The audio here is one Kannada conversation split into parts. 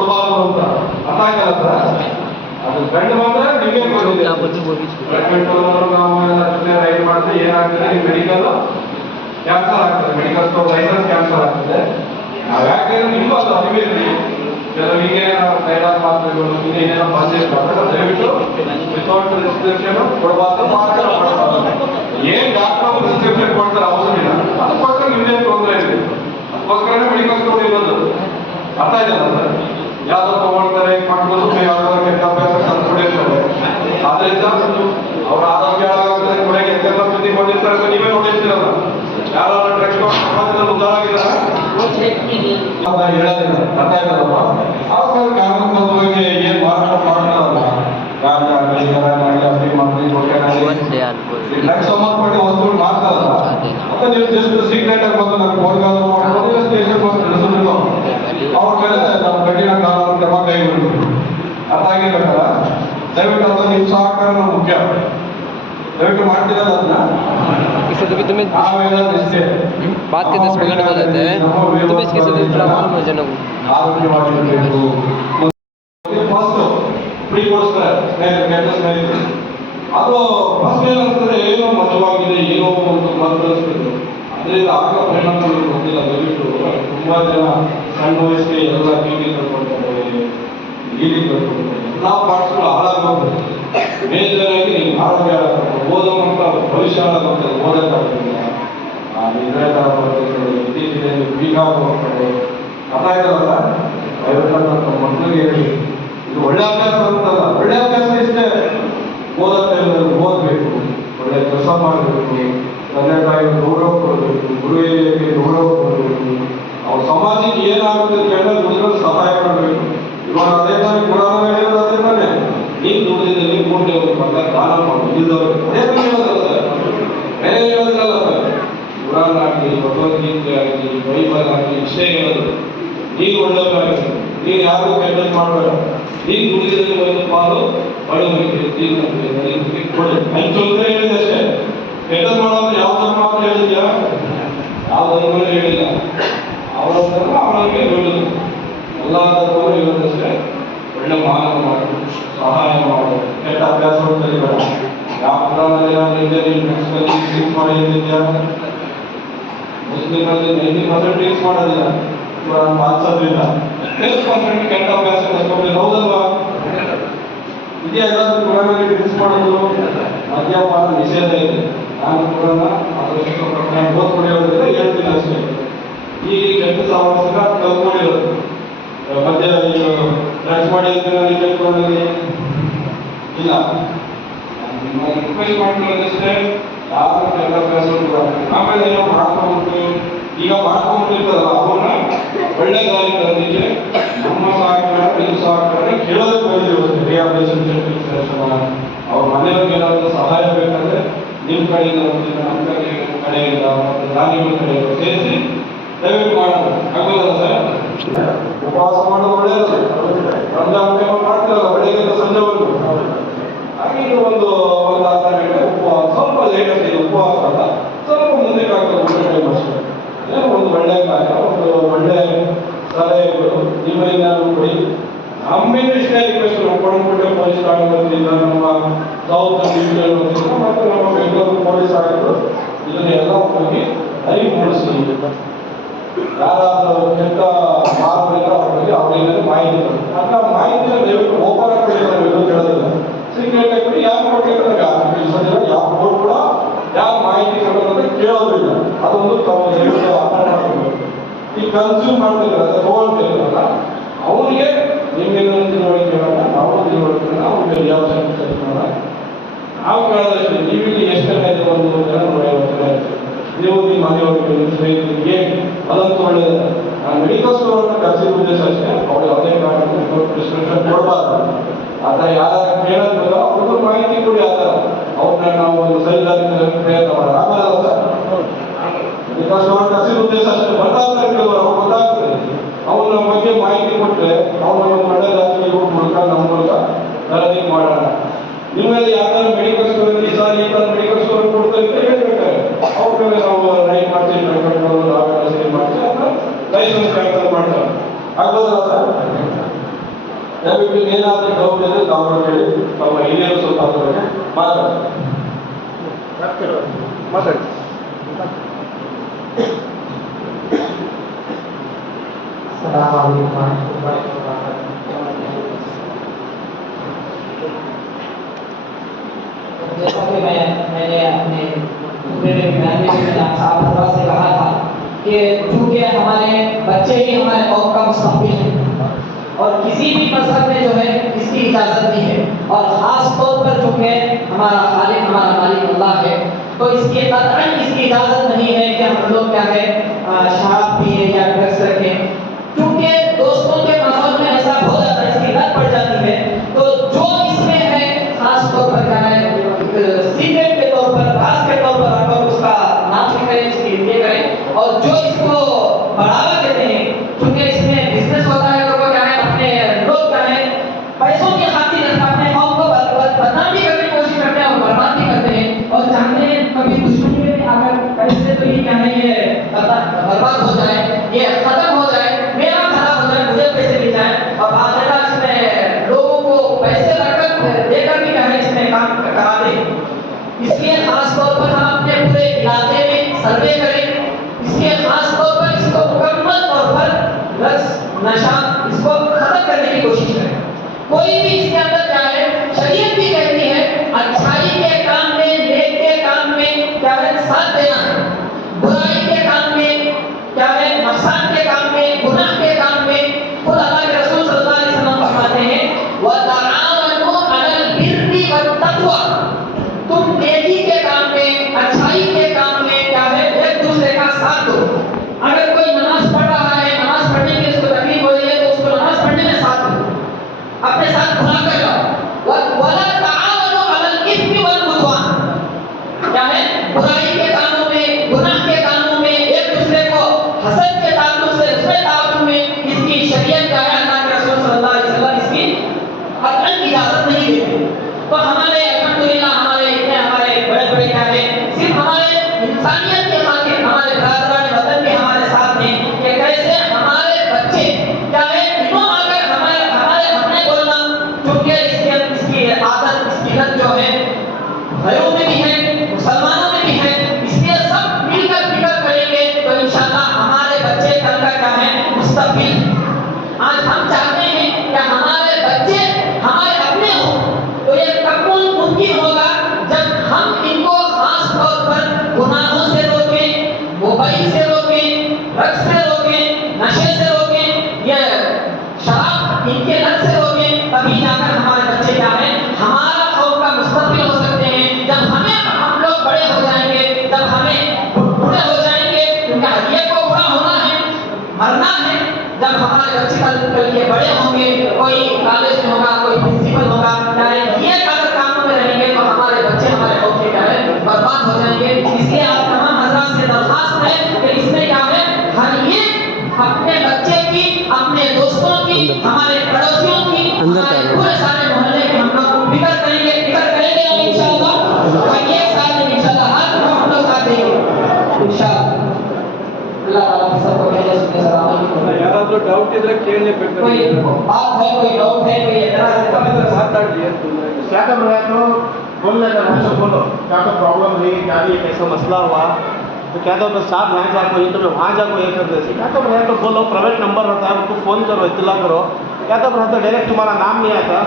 ಕೊಡಬಾರ್ದು ಅಂತ ಅರ್ಥ ಆಯ್ತಲ್ಲ ಸರ್. ಅದು ಗಂಡು ಬಂದ್ರೆ ನಿಮಗೆ ನಾವು ರೈಡ್ ಮಾಡಿದ್ರೆ ಏನಾಗ್ತದೆ, ಮೆಡಿಕಲ್ ಕ್ಯಾನ್ಸಲ್ ಆಗ್ತದೆ, ಮೆಡಿಕಲ್ ಸ್ಟೋರ್ ಲೈಸೆನ್ಸ್ ಕ್ಯಾನ್ಸಲ್ ಆಗ್ತದೆ. ನಾವು ಯಾಕಂದ್ರೆ ನಿಮ್ಗೂ ಅದು ಅರಿವಿರಲಿ, ಕೆಲವರಿಗೆ ಕೈಲಾದ ಮಾತ್ರೆಗಳು ಇನ್ನೇನೇನೋ ಬಂದಿರ್ತಾರೆ, ದಯವಿಟ್ಟು ವಿತೌಟ್ ರಿಸ್ಟ್ರಿಕ್ಷನ್ ಕೊಡಬಾರ್ದು. ಏನ್ ಡಾಕ್ಟರ್ ರಿಸ್ಟ್ರಿಕ್ಷನ್ ಕೊಡ್ತಾರೆ ಅವಸರ ಇಲ್ಲ, ಅದಕ್ಕೋಸ್ಕರ ನಿಮ್ದೇನು ತೊಂದರೆ ಇದೆ, ಅದಕ್ಕೋಸ್ಕರನೇ ಮೆಡಿಕಲ್ ಸ್ಟೋರ್ ಇರೋದು. ಅರ್ಥ ಇದೆಯಲ್ಲ ಸರ್. ಯಾವ್ದೋ ತಗೊಳ್ತಾರೆ ಮಕ್ಕಳು ಯಾವ್ದಾದ್ರು ಕೆಟ್ಟ ಅಭ್ಯಾಸ ಕಲ್ತ್ಕೊಂಡಿರ್ತಾರೆ, ಆದ್ರಿಂದ ಅವ್ರ ಆರೋಗ್ಯ ಹಾಳಾಗ್ತದೆ ಕೂಡ ಎಂತೆಲ್ಲ ಬುದ್ಧಿ ಕೊಟ್ಟಿರ್ತಾರೆ ನೀವೇ ನೋಡಿರ್ತೀರಲ್ಲ. ಯಾರಾದ್ರೂ ಡ್ರಗ್ಸ್ ಸಮಾಜದಲ್ಲಿ ಉದಾಹರಣೆ ಹೇಳೋದಿಲ್ಲ, ಅರ್ಥ ಆಯ್ತದಲ್ಲ. ಆವಾಗ ಕಾನೂನುಬದ್ಧವಾಗಿ ಏನ್ ಮಾರಾಟ ಮಾಡ್ತಾರಲ್ಲ, ಗಾಂಜಾ ಆಗಲಿ ಡ್ರಗ್ಸ್ ಸಂಬಂಧಪಟ್ಟ ವಸ್ತುಗಳು ಮಾಡ್ತಾರಲ್ಲ, ಮತ್ತೆ ನೀವು ಜಸ್ಟ್ ಸೀಕ್ರೆಟ್ ಆಗಿ ಬಂದು ನಮ್ಗೆ ಫೋನ್ಗಾದ್ರು ಮಾಡ್ಬೋದು, ಸ್ಟೇಷನ್ ಬಂದು ತಿಳಿಸೋದಿಲ್ಲ, ಅವ್ರ ಮೇಲೆ ನಮ್ಮ ಕಠಿಣ ಕಾನೂನು ಕ್ರಮ ಕೈಗೊಳ್ಳುವುದು. ಅರ್ಥ ಆಗಿರ್ಬೇಕಲ್ಲ. ದಯವಿಟ್ಟು ಅದು ನಿಮ್ಮ ಸಹಕಾರ ಮುಖ್ಯ, दयविಟ್ಟು ಮಾಡ್ತಿರಲ್ಲ ಅದನ್ನ. इससे तो भी तुम्हें बात के 10 मिनट हो जाते हैं, तुम्हें इसके साथ प्रॉब्लम हो जाना। ಆರೋಗ್ಯವಾಗಿರಬೇಕು. ಫಸ್ಟ್ ಪ್ರೀ ಕೋರ್ಸ್ ಅದು ಫಸ್ಟ್ ಏನಾಗ್ತದೆ, ಏನೋ ಮಜವಾಗಿದೆ, ಏನೋ ಒಂದು ಮನಸ್ಸಿದೆ, ಅದರಿಂದ ಆಗ ಪರಿಣಾಮಗಳು ಗೊತ್ತಿಲ್ಲ. ದಯವಿಟ್ಟು ತುಂಬಾ ಜನ ಸಣ್ಣ ವಯಸ್ಸಿಗೆ ಎಲ್ಲ ಟಿವಿ ಕಳ್ಕೊಳ್ತಾರೆ, ಲೀಡಿ ಕಳ್ಕೊಳ್ತಾರೆ, ಎಲ್ಲ ಪಾರ್ಟ್ಸ್ಗಳು ಹಾಳಾಗೋಗ್ತದೆ. ಬೇಜಾರಾಗಿ ನೀವು ಆರೋಗ್ಯ ಓದೋಂಥ ಭವಿಷ್ಯ ಹಾಳಾಗೋಗ್ತದೆ, ಓದಕ್ಕಾಗ್ತದೆ, ನಿದ್ರೆ ತರ ಬರ್ತದೆ, ಇತ್ತೀಚೆಗೆ ವೀಕ್ ಹೋಗ್ತದೆ. ಅರ್ಥ ಆಯ್ತಲ್ಲ. ದಯವಿಟ್ಟು ಮಕ್ಕಳಿಗೆ ಹೇಳಿ, ಇದು ಒಳ್ಳೆ ಅಭ್ಯಾಸ ಅಂತಲ್ಲ, ಒಳ್ಳೆ ಅಭ್ಯಾಸ ಇಷ್ಟೇ. ಓದಬೇಕು, ಒಳ್ಳೆ ಕೆಲಸ ಮಾಡಬೇಕು, ತಂದೆ ತಾಯಿ ಗೌರವ ಕೊಡಬೇಕು, ಗುರು ಹಿರಿಯರಿಗೆ ಗೌರವ ಕೊಡಬೇಕು, ಅವ್ರ ಸಮಾಜಕ್ಕೆ ಏನಾಗುತ್ತೆ ದುಡಿದ್ರೆ ಸಹಾಯ ಮಾಡಬೇಕು. ಇವಾಗ ಅದೇ ತಾನೇ ಪುರಾಣ ಹೇಳಿರೋದು, ಅದೇ ತಾನೇ ನೀನು ದುಡಿದಿದ್ದೆ ನೀವು ಕೋಟಿ ಹೋಗ್ಬೇಕು, ದಾನ ಮಾಡಬೇಕು, ಇದ್ದವ್ರಿಗೆ ಅದೇ ತಾನೇ ಹೇಳೋದಲ್ಲ ಸರ್, ಬೇರೆ ಹೇಳೋದಿಲ್ಲ ಸರ್. ಪುರಾಣ ಆಗಲಿ, ಭಗವದ್ಗೀತೆ ಆಗಲಿ, ಬೈಬಲ್ ಆಗಲಿ ಇಷ್ಟೇ ಹೇಳೋದು. ನೀನು ಒಳ್ಳೆಯವರಾಗಬೇಕು, ನೀನು ಯಾರಿಗೂ ಕೆಟ್ಟದ್ದು ಮಾಡಬೇಡ, ನೀನು ದುಡಿದಿದ್ದಲ್ಲಿ ಒಂದು ಪಾಲು ಬಡವರಿಗೆ ಕೊಡಿ ಹಂಚೊಂದ್ರೆ ಹೇಳಿದೆ ಅಷ್ಟೇ. ಕೆಟ್ಟದ್ದು ಮಾಡೋದು ಯಾವ ಧರ್ಮ ಅಂತ ಹೇಳಿದ್ಯಾ? ಯಾವ ಧರ್ಮನೂ ಹೇಳಿಲ್ಲ. ಅವರ ಧರ್ಮ ಅವರಿಗೆ ಹೇಳುದು, ಎಲ್ಲ ಧರ್ಮನೂ ಹೇಳೋದಷ್ಟೇ. ಒಳ್ಳೆ ಮಾನವ ಮಾಡೋದು, ಸಹಾಯ ಮಾಡೋದು, ಕೆಟ್ಟ ಅಭ್ಯಾಸಗಳು ಕಲಿಬೇಡ. ಯಾವ ಪುರಾಣದಲ್ಲಿ ಡ್ರಿಂಕ್ಸ್ ಮಾಡಿ ಹೇಳಿದ್ಯಾ? ಮುಸ್ಲಿಮಲ್ಲಿ 90% ಡ್ರಿಂಕ್ಸ್ ಮಾಡೋದಿಲ್ಲ, ಪುರಾಣ ಪಾಲಿಸೋದ್ರಿಂದ 10% ಕೆಟ್ಟ ಅಭ್ಯಾಸ ಕಲ್ತ್ಕೊಂಡ್ರೆ ಹೌದಲ್ವಾ? ಇದೇ ಎಲ್ಲಾದ್ರೂ ಪುರಾಣದಲ್ಲಿ ಡ್ರಿಂಕ್ಸ್ ಮಾಡೋದು, ಮದ್ಯಪಾನ ನಿಷೇಧ ಇದೆ. ನಾನು ಪುರಾಣ ಅದೃಷ್ಟ ಪ್ರಕರಣ ಓದ್ಕೊಂಡಿರೋದ್ರಿಂದ ಹೇಳ್ತೀನಿ ಅಷ್ಟೇ. ಈಗ ಕೆಟ್ಟ ಸಾಹಸಕ ಕಲ್ತ್ಕೊಂಡಿರೋದು, ಮದ್ಯ ಡ್ರಗ್ಸ್ ಮಾಡಿ ಪುರಾಣದಲ್ಲಿ ಇಲ್ಲ. ರಿಕ್ವೆಸ್ಟ್ ಮಾಡ್ಕೊಳ್ಳೋದಷ್ಟೇ, ಯಾರು ಕೆಟ್ಟ ಅಭ್ಯಾಸ ಆಮೇಲೆ ಏನೋ ಮಾಡ್ಕೊಂಡು ಈಗ ಮಾಡ್ಕೊಂಡಿರ್ತಾರಲ್ಲ ಅವ್ರನ್ನ ಒಳ್ಳೆ ದಾರಿ ತರಲಿಕ್ಕೆ ನಮ್ಮ ಸಹಕಾರ, ನಿಮ್ಮ ಸಹಕಾರ ಕೇಳೋದಕ್ಕೆ ಬಂದಿರುತ್ತೆ. ರಿಹಾಬಿಲಿಟೇಷನ್ ಸೆಂಟರ್ ಅವ್ರ ಮನೆಯವ್ರಿಗೆ ಏನಾದರೂ ಸಹಾಯ ಬೇಕಾದ್ರೆ ನಿಮ್ಮ ಕಡೆಯಿಂದ ನಮ್ಮ ಕಡೆಯಿಂದ ಮತ್ತು ದಾನಿಗಳ ಕಡೆಯಿಂದ ಸೇರಿಸಿ ದಯವಿಟ್ಟು ಮಾಡೋದು ಆಗೋದಲ್ಲ ಸರ್. ಉಪವಾಸ ಮಾಡೋದು ಒಳ್ಳೆಯದು, ರಂಜಾನ್ ಟೈಮ್ ಮಾಡ್ತಿರಲ್ಲ ಬೆಳಗ್ಗೆಯಿಂದ ಸಂಜೆವರೆಗೂ. ಹಾಗೆ ಒಂದು ಅರ್ಧ ಗಂಟೆ ಉಪವಾಸ, ಸ್ವಲ್ಪ ಲೇಟ್ ಆಗ್ತದೆ ಉಪವಾಸ ಅಂತ, ಸ್ವಲ್ಪ ಮುಂದಕ್ಕೆ ಆಗ್ತದೆ ಊಟ ಟೈಮ್ ಅಷ್ಟೇ. ಒಂದು ಒಳ್ಳೆ ಕಾರ್ಯ, ಒಂದು ಒಳ್ಳೆ ಸಲಹೆಗಳು ನಿಮ್ಮಲ್ಲಿ ನಾನು ಕೊಡಿ. ನಮ್ಮಿಂದ ಇಷ್ಟೇ ರಿಕ್ವೆಸ್ಟ್, ನಮ್ಮ ಕೊಡಂಪೇಟೆ ಪೊಲೀಸ್ ಠಾಣೆ ವತಿಯಿಂದ, ನಮ್ಮ ಸೌತ್ ಡಿವಿಷನ್ ವತಿಯಿಂದ ಮತ್ತು ನಮ್ಮ ಬೆಂಗಳೂರು ಪೊಲೀಸ್ ಆಯುಕ್ತರು ಇದನ್ನೆಲ್ಲ ಹೋಗಿ ಅರಿವು ಮೂಡಿಸಿ, ಯಾರಾದರೂ ಕೆಟ್ಟ ಮಾರ್ಗಗಳಿದ್ರೆ ಅವ್ರ ಬಗ್ಗೆ ಅವರಿಗೆ ಮಾಹಿತಿ ಕೊಡಿ. ಅಂತ ಮಾಹಿತಿನ ದಯವಿಟ್ಟು ಓಪನ್ ಆಗಿ ಕೇಳೋದಿಲ್ಲ, ಸೀಕ್ರೆಟ್ ಆಗಿ ಕೊಡಿ. ಯಾರು ಕೊಡ್ಲಿಕ್ಕೆ ಯಾರು ತಿಳಿಸೋದಿಲ್ಲ, ಯಾವ ಬೋರ್ಡ್ ಕೂಡ ಯಾರು ಮಾಹಿತಿ ಕೊಡೋದಂದ್ರೆ ಕೇಳೋದಿಲ್ಲ. ಅದೊಂದು ತಾವು ಅರ್ಥ ಮಾಡಬೇಕು. ಈ ಕನ್ಸ್ಯೂಮ್ ಮಾಡ್ತಿದ್ದಾರೆ, ಅದು ತಗೊಳ್ತಿರಲ್ಲ, ಅವರಿಗೆ ನಿಮ್ಮಿಂದ ತಿಳುವಳಿಕೆ ಬೇಡ, ನಾವು ತಿಳುವಳಿಕೆ ಅವ್ರಿಗೆ ಯಾವ ಮಾಡೋಣ. ನಾವು ಕೇಳೋದಷ್ಟೇ, ನೀವಿಲ್ಲಿ ಎಷ್ಟೆಲ್ಲ ಇದೆ, ಒಂದು ಜನ 150 ಜನ ಇರ್ತದೆ. ನೀವು ನಿಮ್ಮ ಮನೆಯವ್ರಿಗೆ, ನಿಮ್ಮ ಸ್ನೇಹಿತರಿಗೆ ಅದಂತೂ ಒಳ್ಳೆಯದು. ನಾನು ಮೆಡಿಕಲ್ ಸ್ಟೋರ್ ಅಂತ ಕಲಿಸಿದ ಉದ್ದೇಶ ಅಷ್ಟೇ. ಅವ್ರು ಯಾವುದೇ ಕಾರಣಕ್ಕೆ ಪ್ರಿಸ್ಕ್ರಿಪ್ಷನ್ ಕೊಡಬಾರ್ದು. ಆ ಥರ ಯಾರು ಕೇಳೋದಿಲ್ಲ ಅವ್ರಿಗೂ ಮಾಹಿತಿ ಕೊಡಿ. ಆ ಥರ ಅವ್ರನ್ನ ನಾವು ಒಂದು ಸೈದ್ಧಾಂತಿಕ ಪ್ರಯತ್ನ ಮಾಡೋಣ. ಆಮೇಲೆ ಸರ್ ಮೆಡಿಕಲ್ ಸ್ಟೋರ್ ಕಲಿಸಿದ ಉದ್ದೇಶ ಅಷ್ಟೇ. ಬರ್ತಾಗ್ತಾರೆ ಕೆಲವರು, ಅವ್ರು ಗೊತ್ತಾಗ್ತದೆ. ಅವ್ರು ನಮ್ಮ ಬಗ್ಗೆ ಮಾಹಿತಿ ಕೊಟ್ಟರೆ ಅವ್ರು ನಮ್ಮ ಒಳ್ಳೆಯದಾಗಿ ಇವ್ರ ಮೂಲಕ ನಮ್ಮ ಮೂಲಕ ಖರೀದಿ ಮಾಡೋಣ. ನಿಮ್ಮಲ್ಲಿ ಯಾವ್ದಾದ್ರು ಮೆಡಿಕಲ್ ಸ್ಟೋರ್ ಈ ಸಾರಿ ಈ ಥರ ಮೆಡಿಕಲ್ ಸ್ಟೋರ್ ಕೊಡ್ತಾರೆ ಅಂತ ಹೇಳ್ಬೇಕಾದ್ರೆ ಅವ್ರ ಮೇಲೆ ನಾವು ರೈಡ್ ಮಾಡ್ತೀವಿ, ನಾವೆಲ್ಲ ಸೇರಿ ಮಾಡ್ತೀವಿ, ಅಥವಾ ಲೈಸೆನ್ಸ್ ಕ್ಯಾನ್ಸಲ್ ಮಾಡ್ತಾರೆ. ಆಗ್ಬೋದಲ್ಲ ಸರ್? ದಯವಿಟ್ಟು ಏನಾದರೂ ಡೌಟ್ ಇದ್ರೆ ತಾವು ಹೇಳಿ, ತಮ್ಮ ಹಿರಿಯರು ಸ್ವಲ್ಪ ಅದ್ರ ಬಗ್ಗೆ ಮಾತಾಡಿ. जैसा कि मैंने अपने पूरे बयान में साहब हजरात से कहा था कि चूँकि हमारे बच्चे ही हमारे कौम का मुस्तकबिल है और किसी भी मजहब में जो है इसकी इजाज़त नहीं है, और ख़ास तौर पर चूँकि हमारा खालिक हमारा मालिक अल्लाह है, तो इसकी कतई इसकी इजाज़त नहीं है कि हम लोग क्या है शराब पिए या ड्रग्स रखें। क्योंकि दोस्तों के माहौल में ऐसा हो जाता है, इसकी लत पड़ जाती है। तो जो इसमें है खास तौर पर क्या है सीक्रेट के तौर पर, खास के तौर पर हम लोग उसका नाम करें, इसकी ये करें, और जो इसको बढ़ावा देते हैं, क्योंकि इसमें बिजनेस होता है, लोगों क्या है अपने लोग क्या है पैसों की खातिर अपने कौम को बदनाम भी करने की कोशिश करते हैं और बर्बाद भी करते हैं, और चाहते हैं कभी दुश्मनी में भी आकर कैसे तो ये क्या है ये बर्बाद हो जाए, ये खत्म हो जाए, मेरा भला हो जाए, मुझे पैसे मिल जाए, और बाकायदा इसमें लोगों को पैसे रकम देकर भी क्या है इसमें काम करा दे। इसलिए खास तौर पर हम अपने पूरे इलाके में सर्वे करें, इसलिए खास तौर पर इसको मुकम्मल तौर पर ड्रग्स नशा इसको खत्म करने की कोशिश करें। कोई भी इसके अंदर क्या है शरीयत भी कहती है अच्छाई के काम में, नेक के काम में क्या है साथ देना है, बुराई के काम में क्या है नुकसान के काम में, गुनाह के काम में खुद अल्लाह के रसूल सल्लल्लाहु अलैहि वसल्लम फरमाते हैं वतआवनु अलल बिर्रि वत्तक़वा, तुम नेकी के काम में, अच्छाई के काम में क्या है एक दूसरे का साथ दो। अगर कोई नमाज पढ़ रहा है, नमाज पढ़ने में उसको तकलीफ हो रही है, तो उसको नमाज पढ़ने में साथ दो, अपने साथ भला कर लो। वला तआवनु अलल इस्मि वल उद्वान, क्या है बुराई के कामों में, गुनाह के कामों में एक दूसरे को हसद के ताल्लुक से उसमें ताल्लुक में इसकी शरीयत क्या है अल्लाह के रसूल सल्लल्लाहु अलैहि वसल्लम इसकी अकल की इजाजत नहीं देते। तो हमारे अल्हम्दुलिल्लाह हमारे इतने हमारे बड़े क्या है सिर्फ हमारे इंसानियत के खातिर हमारे बरादरान वतन भी हमारे साथ हैं कि कैसे हमारे बच्चे क्या है इन्हों अगर हमारे हमने बोलना, क्योंकि इसकी आदत इसकी लत जो है घरों में भी है, मुसलमानों में भी है, इसलिए सब मिलकर फिक्र करेंगे तो इंशाअल्लाह हमारे बच्चे कल का क्या है मुस्तकबिल। आज हम चाहते हैं कि हमारे बच्चे हमारे अपने हों, तो ये कब मुमकिन होगा जब हम इनको खास तौर पर गुनाहों से रोकें, मोबाइल से रोकें, ड्रग्स से रोकें, नशे से रोकें, ये शराब इनके लत से रोकें, तभी जाकर हमारे बच्चे क्या है हमारा कौम का मुस्तकबिल हो सकते हैं। जब हम लोग बड़े हो जाएंगे, जब हमें बूढ़े हो जाएंगे, क्योंकि ये को बूढ़ा होना है, मरना है, जब हमारे बच्चे कल के बड़े होंगे, कोई कॉलेज में होगा, कोई प्रिंसिपल होगा, ये अगर कामों में रहेंगे तो हमारे बच्चे हमारे कौम के क्या है बर्बाद हो जाएंगे। इसलिए आप तमाम हजरात से दरख्वास्त है कि इसमें क्या है हर ये अपने बच्चे की, अपने दोस्तों की, हमारे पड़ोसियों की, हमारे पूरे सारे मोहल्ले के हम लोग फिक्र करेंगे इंशाअल्लाह, एक साथ देंगे इंशाअल्लाह, हर तरफ हम लोग साथ देंगे इंशाअल्लाह। अल्लाह ताला सबको मेरे सुनने सलामत करे। ಯಾರಾದರೂ ಡೌಟ್ ಇದ್ರೆ ಕೇಳಲೇಬೇಕು, कोई बात है, कोई डाउट है, कोई एतराज है, ಮಾತಾಡಲಿ। क्या कर रहे हैं तो बोलने का ढंग से बोलो, क्या तो प्रॉब्लम हुई, क्या भी कैसा मसला हुआ, तो क्या तो बस साथ यहाँ जाको, ये तो मैं वहाँ जाको, ये कर जैसे क्या तो रहे तो बोलो, प्राइवेट नंबर रहता है उनको फ़ोन करो, इत्तला करो। क्या तो रहता डायरेक्ट तुम्हारा नाम नहीं आता,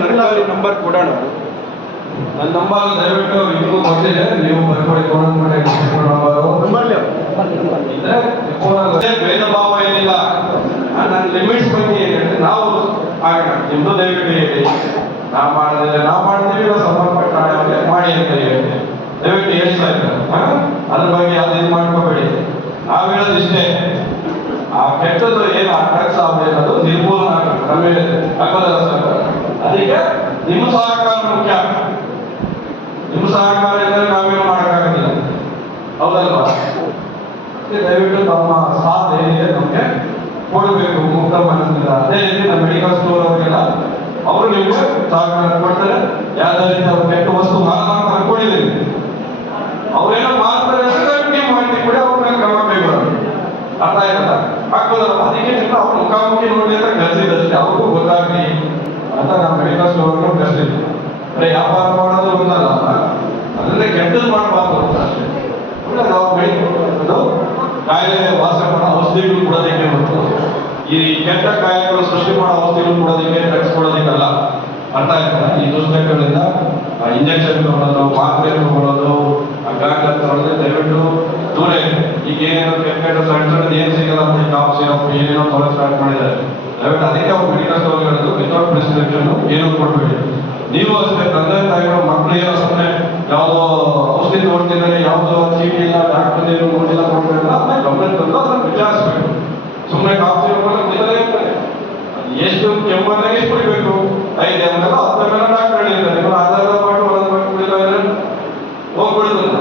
ಸರ್ಕಾರಿ ನಂಬರ್ ಕೊಡೋಣ, ನನ್ನ ನಂಬರ್ ದಯವಿಟ್ಟು ನಿಮಗೂ ಗೊತ್ತಿದೆ, ನೀವು ಬರ್ಕೊಳ್ಳಿ ನಂಬರ್ ಭೇದ ಭಾವ ಏನಿಲ್ಲ, ನನ್ನ ಲಿಮಿಟ್ಸ್ ಬಗ್ಗೆ ಏನಿದೆ ನಾವು ಆಗೋಣ, ನಿಮ್ದು ದಯವಿಟ್ಟು ಹೇಳಿ, ನಾವು ಮಾಡಿದ್ರೆ ನಾವು ಮಾಡ್ತೀವಿ, ಸಂಬಂಧಪಟ್ಟ ಮಾಡಿ ಅಂತ ಹೇಳಿ ದಯವಿಟ್ಟು ಹೇಳ್ತಾ ಇದ್ದಾರೆ, ಅದ್ರ ಬಗ್ಗೆ ಯಾವ್ದು ಇದು ಮಾಡ್ಕೋಬೇಡಿ. ನಾವು ಹೇಳೋದಿಷ್ಟೇ, ಆ ಕೆಟ್ಟದ್ದು ಏನು ಡ್ರಗ್ಸ್ ಆಗಬೇಕು ನಿರ್ಮೂಲನೆ ಆಗಬೇಕು, ನಮಗೆ ಆಗೋದಲ್ಲ ಸರ್. ಅದಕ್ಕೆ ನಿಮ್ಮ ಸಹಕಾರ ಮುಖ್ಯ, ನಿಮ್ಮ ಸಹಕಾರ ಇದ್ದರೆ ನಾವೇನು ಮಾಡೋಕ್ಕಾಗೋದಿಲ್ಲ, ಹೌದಲ್ವಾ? ದಯವಿಟ್ಟು ತಮ್ಮ ಸಾಥ್ ಏನಿದೆ ನಮಗೆ ಕೊಡಬೇಕು ಮುಕ್ತ ಮನಸ್ಸಿನಿಂದ. ಅದೇ ರೀತಿ ನಮ್ಮ ಮೆಡಿಕಲ್ ಸ್ಟೋರ್ ಅವರಿಗೆಲ್ಲ ಅವರು ನಿಮಗೆ ಸಹಕಾರ ಕೊಡ್ತಾರೆ. ಯಾವುದೇ ರೀತಿ ಅವ್ರು ಕೆಟ್ಟ ವಸ್ತು ಮಾರಾಟ ಅಂತ ಅನ್ಕೊಂಡಿದ್ದೀವಿ, ಅವ್ರೇನೋ ಮಾಡ್ತಾರೆ ಅಂದ್ರೆ ನೀವು ಮಾಡ್ತೀವಿ ಕೂಡ ಅವ್ರನ್ನ ಕ್ರಮ ಕೈಗೊಳ್ಳೋದು, ಅರ್ಥ ಆಯ್ತಲ್ಲ? ಹಾಕೋದಲ್ಲ, ಅದಕ್ಕೆ ಅವ್ರು ಮುಖಾಮುಖಿ ನೋಡಿ ಅಂತ ಕಲಿಸಿದಷ್ಟೇ, ಅವ್ರಿಗೂ ಗೊತ್ತಾಗ ಈ ಕೆಟ್ಟ ಕಾಯಕಗಳು ಸೃಷ್ಟಿ ಮಾಡೋ ಔಷಧಿಗಳು ಕೊಡೋದಕ್ಕೆ ಡ್ರಗ್ಸ್ ಕೊಡೋದಕ್ಕಲ್ಲ. ಅರ್ಥ ಆಯ್ತಾ? ಈ ದುಷ್ಕರ್ಮಿಗಳಿಂದ ಇಂಜೆಕ್ಷನ್ ತಗೊಳ್ಳೋದು, ಮಾತ್ರೆ ತಗೊಳ್ಳೋದು, ಗಾಂಜಾ ತಗೊಳ್ಳೋದು ದಯವಿಟ್ಟು ದೂರ ಇದೆ. ಈಗ ಏನೇನೋ ಕೆಟ್ಟ ಕೆಟ್ಟ ಸಣ್ಣ ಸಣ್ಣದು ಏನು ಸಿಗಲ್ಲ ಅಂತ ಕಾಫ್ ಸಿರಪ್ ಏನೇನೋ ತೊಗೊಳಕ್ ಸ್ಟಾರ್ಟ್ ಮಾಡಿದ್ದಾರೆ. ದಯವಿಟ್ಟು ಅದಕ್ಕೆ ಅವ್ರು ಮೆಡಿಕಲ್ ಸ್ಟೋರ್ ಹೇಳೋದು ವಿತೌಟ್ ಪ್ರಿಸ್ಕ್ರಿಪ್ಷನ್ ಏನು ಕೊಡ್ಬೇಡಿ. ನೀವು ಅಷ್ಟೇ ತಂದೆ ತಾಯಿಗಳು ಮಕ್ಕಳು ಏನೋ ಸುಮ್ಮನೆ ಯಾವುದೋ ಔಷಧಿ ನೋಡ್ತಿದ್ದಾರೆ, ಯಾವುದೋ ಚೀಟಿ ಇಲ್ಲ, ಡಾಕ್ಟರ್ ಏನು ನೋಡಿಲ್ಲ ನೋಡ್ತಿಲ್ಲ ಅಂತ ಗಮನ ತಂದು ಅದನ್ನು ವಿಚಾರಿಸ್ಬೇಕು. ಸುಮ್ಮನೆ ಕಾಫ್ ಸಿರಪ್ ಎಲ್ಲ ಇರ್ತಾರೆ, ಎಷ್ಟು ಕೆಮ್ಮನ್ನಾಗ ಎಷ್ಟು ಕುಡಿಬೇಕು, 5 ml 10 ml ಡಾಕ್ಟರ್ ಹೇಳಿರ್ತಾರೆ. ನೀವು ಅದೆಲ್ಲ ಮಾಡಿ ಒಂದೊಂದು ಮಾಡಿ ಕುಡಿದ್ರೆ ಹೋಗ್ಬಿಡ್ತದೆ,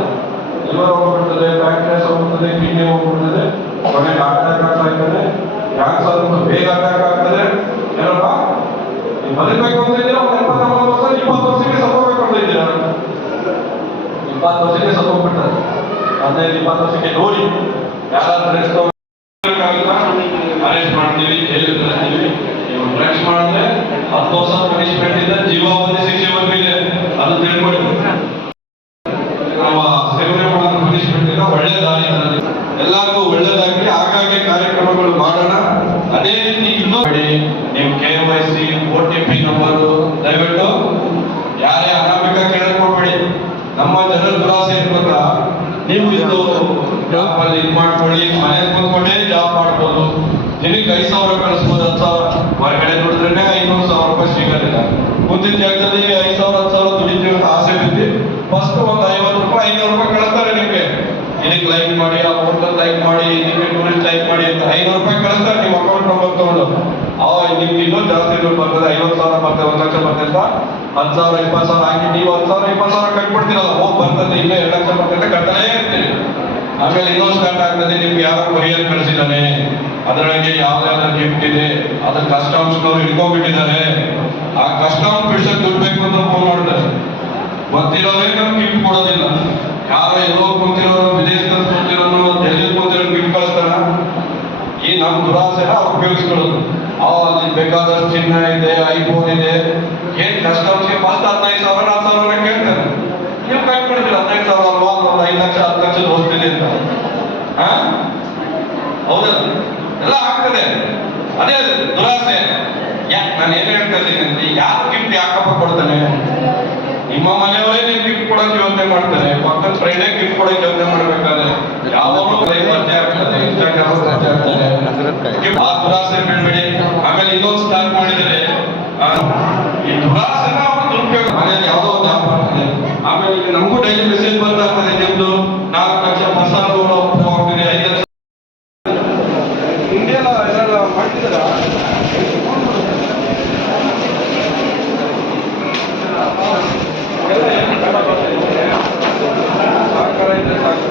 ಲಿವರ್ ಹೋಗ್ಬಿಡ್ತದೆ, ಪ್ಯಾಂಕ್ರಿಯಾಸ್ ಹೋಗ್ಬಿಡ್ತದೆ, ಕಿಡ್ನಿ ಹೋಗ್ಬಿಡ್ತದೆ, ಕೊನೆಗೆ ಹಾರ್ಟ್ ಅಟ್ಯಾಕ್ ಆಗ್ತಾ ಇರ್ತದೆ, ಕ್ಯಾನ್ಸರ್ ಬೇಗ ಅಟ್ಯಾಕ್ ಆಗ್ತದೆ. ಏನಪ್ಪ ನೀವು ಬದುಕಬೇಕು ಅಂತ ಇದ್ದೀರಾ, ಒಂದು 80-90 ವರ್ಷ 20 ವರ್ಷಕ್ಕೆ ಸತ್ತೋಗ್ಬೇಕು ಅಂತ ಇದ್ದೀರಾ, 20 ವರ್ಷಕ್ಕೆ ಸತ್ತೋಗ್ಬಿಡ್ತಾರೆ. 15-20 ವರ್ಷಕ್ಕೆ ನೋಡಿ ಯಾರಾದ್ರೂ ಅರೆಸ್ಟ್ ಮಾಡ್ತೀವಿ, ಜೈಲಿಗೆ ಕಳಿಸ್ತೀವಿ. ನೀವು ಡ್ರಗ್ಸ್ ಮಾಡಿದ್ರೆ 10 ವರ್ಷ ಪನಿಷ್ಮೆಂಟ್ ಇದೆ, ಜೀವಾವಧಿ ಶಿಕ್ಷೆವರೆಗೂ ಇದೆ, ಅದು ತಿಳ್ಕೊಳ್ಳಿ. ನಾವು ಸೇವನೆ ಮಾಡೋದು ಪನಿಷ್ಮೆಂಟ್ ಇಲ್ಲ, ಒಳ್ಳೆ ದಾರಿ ತರಲಿ, ಎಲ್ಲರಿಗೂ ಒಳ್ಳೇದಾಗಲಿ. ಆಗಾಗ್ಗೆ ಕಾರ್ಯಕ್ರಮಗಳು ಮಾಡೋಣ. ಅದೇ ರೀತಿ ಇನ್ನೂ ನೀವು KYC OTP ನಂಬರು ದಯವಿಟ್ಟು ಯಾರೇ ಅನಾಮಿಕ ಕೇಳಕ್ ಹೋಗ್ಬೇಡಿ. ನಮ್ಮ ಜನರ ದುರಾಸೆ ಇರ್ಬೇಕ, ನೀವು ಇದು ಜಾಬ್ ಅಲ್ಲಿ ಇದು ಮಾಡ್ಕೊಳ್ಳಿ, ಮನೇಲಿ ಕೂತ್ಕೊಂಡೇ ಜಾಬ್ ಮಾಡ್ಬೋದು, ದಿನಕ್ಕೆ 5,000 ಕಳಿಸ್ಬೋದು, 10,000 ಹೊರಗಡೆ ದುಡಿದ್ರೆ 500,000 ರೂಪಾಯಿ ಸಿಗೋದಿಲ್ಲ. ಕೂತಿದ್ದ ಜಾಗದಲ್ಲಿ 5,000 10,000 ದುಡಿತೀವಿ ಅಂತ ಆಸೆ ಬಿದ್ದು ಫಸ್ಟ್ ಒಂದು 50 ರೂಪಾಯಿ 500 ರೂಪಾಯಿ ಕಳಿಸ್ತಾರೆ ನಿಮಗೆ. ಇದಕ್ಕೆ ಲೈಕ್ ಮಾಡಿ, ಆ ಹೋಟೆಲ್ ಲೈಕ್ ಮಾಡಿ, ಇದಕ್ಕೆ ಟೂರಿಸ್ಟ್ ಲೈಕ್ ಮಾಡಿ ಅಂತ 500 ರೂಪಾಯಿ ಕಳಿಸ್ತಾರೆ ನಿಮ್ಮ ಅಕೌಂಟ್ ನಂಬರ್ ತಗೊಂಡು. ನಿಮ್ಗೆ ಇನ್ನೂ ಜಾಸ್ತಿ ದುಡ್ಡು ಬರ್ತದೆ, 50,000 ಬರ್ತದೆ, 1 ಲಕ್ಷ ಬರ್ತದೆ, 10,000 20,000 ಹಾಕಿ ನೀವು 10,000 20,000 ಕಟ್ಬಿಡ್ತೀರಲ್ಲ, ಹೋಗಿ ಬರ್ತದೆ, ಇನ್ನೂ 2 ಲಕ್ಷ ಬರ್ತದೆ, ಕಟ್ಟಲೇ ಇರ್ತೀರಿ. ಆಮೇಲೆ ಇನ್ನೊಂದು ಸ್ಟಾರ್ಟ್ ಆಗ್ತದೆ, ನಿಮ್ಗೆ ಯಾರೋ ಕೊರಿಯರ್ ಕಳಿಸಿದ್ದಾನೆ, ಅದರೊಳಗೆ ಯಾವ್ದಾವ್ದು ಗಿಫ್ಟ್ ಇದೆ, ಅದ್ರ ಕಸ್ಟಮ್ಸ್ನವ್ರು ಹಿಡ್ಕೊಂಡ್ಬಿಟ್ಟಿದ್ದಾರೆ, ಆ ಕಸ್ಟಮ್ಸ್ ಬಿಡ್ಸಕ್ ದುಡ್ಡು ಬೇಕು ಅಂತ ಫೋನ್ ಮಾಡ್ತಾರೆ. ಗೊತ್ತಿರೋದೇ ನಮ್ಗೆ ಗಿಫ್ಟ್ ಕೊಡೋದಿಲ್ಲ. ಯಾರೋ ಎಲ್ಲೋ ಕುಂತಿರೋರು, ವಿದೇಶದಲ್ಲಿ ಕುಂತಿರೋನು, ಡೆಲ್ಲಿ ಕುಂತಿರೋ ಗಿಫ್ಟ್ ಕಳಿಸ್ತಾರ. ಈ ನಮ್ಮ ದುರಾಸೆನ ಉಪಯೋಗಿಸ್ಕೊಳ್ಳೋದು. ಅಲ್ಲಿ ಬೇಕಾದಷ್ಟು ಚಿನ್ನ ಇದೆ, ಐಫೋನ್ ಇದೆ, ಏನ್ ಕಸ್ಟಮ್ಸ್ಗೆ ಫಸ್ಟ್ 15,000 10,000 ಕೇಳ್ತಾರೆ. ನೀವು ಕಟ್ಬಿಡ್ತೀರ 15,000 ಅಲ್ವಾ, ಒಂದು 5 ಲಕ್ಷ 10 ಲಕ್ಷ ಹೋಗ್ತಿದೆ ಅಂತ. ಹೌದಲ್ಲ, ಎಲ್ಲ ಆಗ್ತದೆ. ಅದೇ ದುರಾಸೆ. ನಾನು ಏನ್ ಹೇಳ್ತಾ ಇದ್ದೀನಿ ಅಂತ, ಯಾರು ಗಿಫ್ಟ್ ಯಾಕಪ್ಪ ಕೊಡ್ತಾನೆ? ನಿಮ್ಮ ಮನೆಯವರೇ ನೀವು ಗಿಫ್ಟ್ ಕೊಡೋಕೆ ಯೋಚನೆ ಮಾಡ್ತಾರೆ, ಪಕ್ಕದ ಫ್ರೆಂಡೇ ಗಿಫ್ಟ್ ಕೊಡೋಕೆ ಯೋಚನೆ ಮಾಡ್ಬೇಕಾದ್ರೆ ಯಾವಾಗ ಇನ್ಸ್ಟಾಗ್ರಾಮ್ ಆ ದುರಾಸೆ ಬಿಡ್ಬೇಡಿ. ಆಮೇಲೆ ಇನ್ನೊಂದು ಸ್ಟಾರ್ಟ್ ಮಾಡಿದರೆ ಈ ದುರಾಸೆನ ಅವರು ದುರುಪಯೋಗ. ಮನೆಯಲ್ಲಿ ಯಾವುದೋ ಒಂದು ಆಫ್ ಆಗ್ತದೆ, ಆಮೇಲೆ ಈಗ ನಮಗೂ ಡೈಲಿ ಮೆಸೇಜ್ ಬರ್ತಾ ಇರ್ತದೆ, ನಿಮ್ದು 4 ಲಕ್ಷ ಪ್ರಸಾದ ಹೋಗ್ತೀರಿ, 5 ಲಕ್ಷ ಇಂಡಿಯಾ ಎಲ್ಲ ಮಾಡ್ತಿದ್ದಾರ. ಸರ್ಕಾರ ಇದ್ರೆ ಸಾಕು.